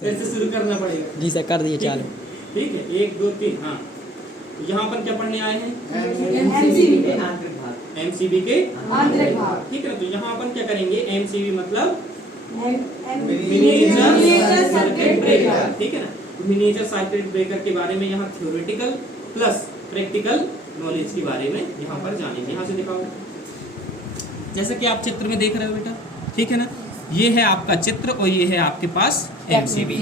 फिर से शुरू करना पड़ेगा। जी सर कर दिए चालू। ठीक है 1 2 3 हाँ। यहाँ पर क्या पढ़ने आए हैं? एमसीबी के आंतरिक भाग। एमसीबी के आंतरिक भाग। ठीक है, तो यहाँ अपन क्या करेंगे? एमसीबी मतलब मिनिएचर सर्किट ब्रेकर। ठीक है ना, मिनिएचर सर्किट ब्रेकर के बारे में यहाँ थ्योरेटिकल प्लस प्रैक्टिकल नॉलेज के बारे में यहाँ पर जानेंगे। यहाँ से दिखाओ, जैसे कि आप चित्र में देख रहे हो बेटा, ठीक है ना, ये है आपका चित्र और ये है आपके पास एमसीबी।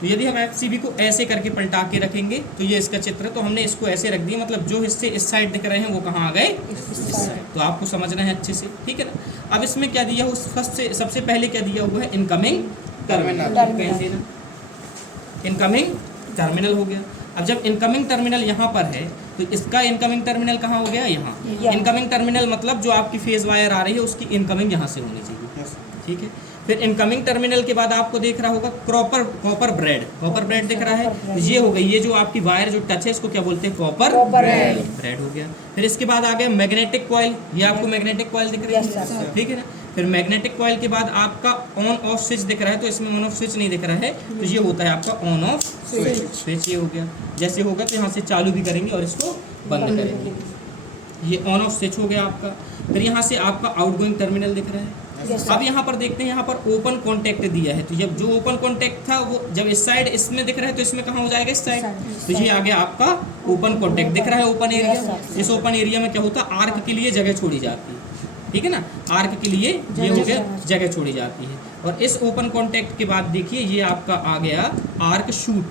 तो यदि हम एमसीबी को ऐसे करके पलटा के रखेंगे तो ये इसका चित्र, तो हमने इसको ऐसे रख दिया, मतलब जो हिस्से इस साइड दिख रहे हैं वो कहाँ आ गए? इस साइड। तो आपको समझना है अच्छे से, ठीक है ना। अब इसमें क्या दिया हुआ, फर्स्ट से सबसे पहले क्या दिया हुआ है? Incoming terminal. कैसे ना, इनकमिंग टर्मिनल हो गया। अब जब इनकमिंग टर्मिनल यहाँ पर है तो इसका इनकमिंग टर्मिनल कहाँ हो गया? यहाँ। इनकमिंग टर्मिनल मतलब जो आपकी फेज वायर आ रही है उसकी इनकमिंग यहाँ से होनी चाहिए, ठीक है। फिर इनकमिंग टर्मिनल के बाद आपको देख रहा होगा कॉपर ब्रेड दिख रहा है, तो ये हो गई, ये जो आपकी वायर जो टच है इसको क्या बोलते हैं? कॉपर ब्रेड हो गया। फिर इसके बाद आ गया मैग्नेटिक कॉइल, ये आपको मैग्नेटिक कॉइल दिख रही है, ठीक है ना। फिर मैग्नेटिक कॉइल के बाद आपका ऑन ऑफ स्विच दिख रहा है, तो इसमें ऑन ऑफ स्विच नहीं दिख रहा है, तो ये होता है आपका ऑन ऑफ स्विच। ये हो गया, जैसे होगा तो यहाँ से चालू भी करेंगे और इसको बंद करेंगे, ये ऑन ऑफ स्विच हो गया आपका। फिर यहाँ से आपका आउटगोइंग टर्मिनल दिख रहा है। अब यहाँ पर देखते हैं, यहाँ पर ओपन कॉन्टैक्ट दिया है, तो जब जो ओपन कॉन्टैक्ट था वो जब इस साइड इसमें दिख रहा है तो इसमें कहाँ हो जाएगा? इस साइड। तो ये आ गया आपका ओपन कॉन्टैक्ट दिख रहा है, ओपन एरिया। इस ओपन एरिया में क्या होता है? आर्क के लिए जगह छोड़ी जाती है, ठीक है ना, आर्क के लिए ये हो गया जगह छोड़ी जाती है। और इस ओपन कॉन्टैक्ट के बाद देखिए ये आपका आ गया आर्क शूट,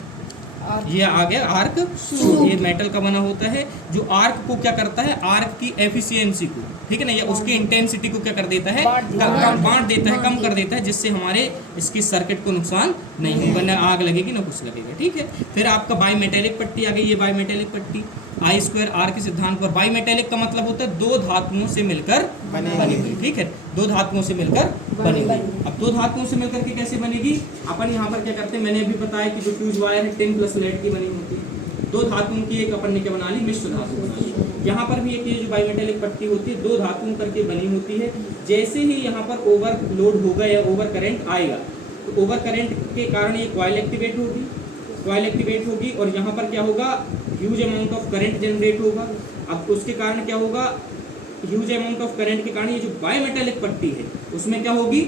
ये आ गया आर्क शूट। ये मेटल का बना होता है जो आर्क को क्या करता है? आर्क की एफिशिएंसी को, ठीक है ना, या उसकी इंटेंसिटी को क्या कर देता है? बांट देता है, कम कर देता है, जिससे हमारे इसकी सर्किट को नुकसान नहीं होगा, न आग लगेगी न कुछ लगेगा, ठीक है। फिर आपका बाई मेटेलिक पट्टी आ गई, ये बाई मेटेलिक पट्टी I2R के सिद्धांत पर। बाई मेटेलिक का मतलब होता है दो धातुओं से मिलकर बनी हुई, ठीक है, दो धातुओं से मिलकर बनी हुई। अब दो धातुओं से मिलकर के कैसे बनेगी? अपन यहाँ पर क्या करते हैं, मैंने अभी बताया कि जो फ्यूज वायर है 10 प्लस लेड की बनी होती है। दो धातुओं की एक अपन ने क्या बना ली? मिश्र धातु बना ली। यहाँ पर भी एक ये जो बाई मेटेलिक पट्टी होती है दो धातुओं करके बनी होती है। जैसे ही यहाँ पर ओवरलोड होगा या ओवर करंट आएगा तो ओवर करंट के कारण ये कॉइल एक्टिवेट होगी और यहाँ पर क्या होगा? Huge amount of current generate होगा। अब उसके कारण क्या होगा? ह्यूज अमाउंट ऑफ करंट के कारण ये जो बायोमेटेलिक पट्टी है उसमें क्या होगी?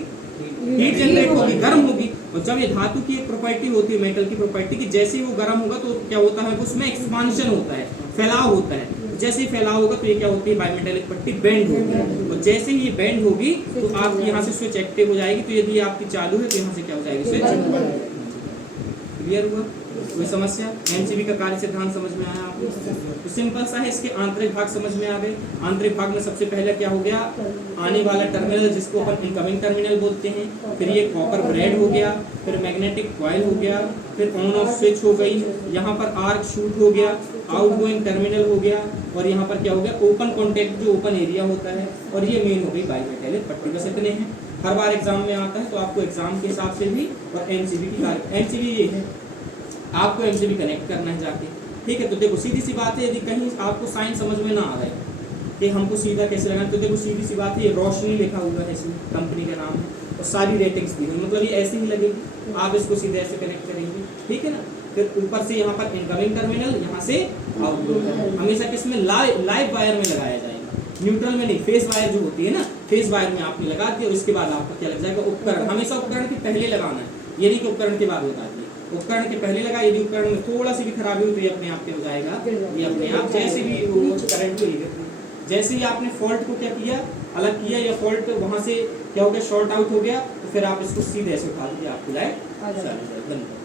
हीट जनरेट होगी, गर्म होगी। और जब ये धातु की एक प्रॉपर्टी होती है, मेटल की प्रॉपर्टी की, जैसे ही वो गर्म होगा तो क्या होता है? उसमें एक्सपांशन होता है, फैलाव होता है। जैसे ही फैलाव होगा तो ये क्या होती है? बायोमेटेलिक पट्टी बेंड होगी। और जैसे ही ये बेंड होगी तो आपकी यहाँ से स्विच एक्टिव हो जाएगी। तो यदि आपकी चालू है तो यहाँ से क्या हो जाएगी? स्विच। क्लियर हुआ? कोई समस्या? एमसीबी का कार्य सिद्धांत समझ में आया आपको? तो सिंपल सा है। इसके आंतरिक भाग समझ में आ गए। आंतरिक भाग में सबसे पहले क्या हो गया? आने वाला टर्मिनल जिसको अपन इनकमिंग टर्मिनल बोलते हैं। फिर ये कॉपर ब्रेड हो गया, फिर मैग्नेटिक कॉइल हो गया, फिर ऑन ऑफ स्विच हो गई, यहाँ पर आर्क शूट हो गया, आउटगोइंग टर्मिनल हो गया, और यहाँ पर क्या हो गया? ओपन कॉन्टैक्ट जो ओपन एरिया होता है। और ये मेन हो गई बाईमेटेलिक पट्टी। बस इतने हैं, हर बार एग्जाम में आता है तो आपको एग्जाम के हिसाब से भी और एमसीबी की कार्य। एमसीबी ये है, आपको एमसीबी कनेक्ट करना है जाके, ठीक है। तो देखो सीधी सी बात है, यदि कहीं आपको साइन समझ में ना आ रहा है कि हमको सीधा कैसे लगाना, तो देखो सीधी सी बात है, ये रोशनी लिखा हुआ है, इसमें कंपनी का नाम है और सारी रेटिंग्स दी हुई, मतलब ये ऐसे ही लगेगी। आप इसको सीधे ऐसे कनेक्ट करेंगे, ठीक है ना। फिर ऊपर से यहाँ पर इनकमिंग टर्मिनल, यहाँ से आउटगोइंग। हमेशा किसमें? लाइव वायर में लगाया जाएगा, न्यूट्रल में नहीं। फेस वायर जो होती है ना, फेस वायर में आपने लगा दिया और इसके बाद आपका क्या लग जाएगा? उपकरण। हमेशा उपकरण के पहले लगाना है, ये नहीं कि उपकरण के बाद बता दिए। उपकरण के पहले लगा, यदि उपकरण में थोड़ा सी भी खराबी हो तो ये अपने आप क्या हो जाएगा? ये अपने आप जैसे भी करंट को जैसे ही आपने फॉल्ट को क्या किया? अलग किया, या फॉल्ट वहां से क्या हो गया? शॉर्ट आउट हो गया, तो फिर आप इसको सीधे ऐसे उठा दीजिए, आपको लाइट चल जाएगी।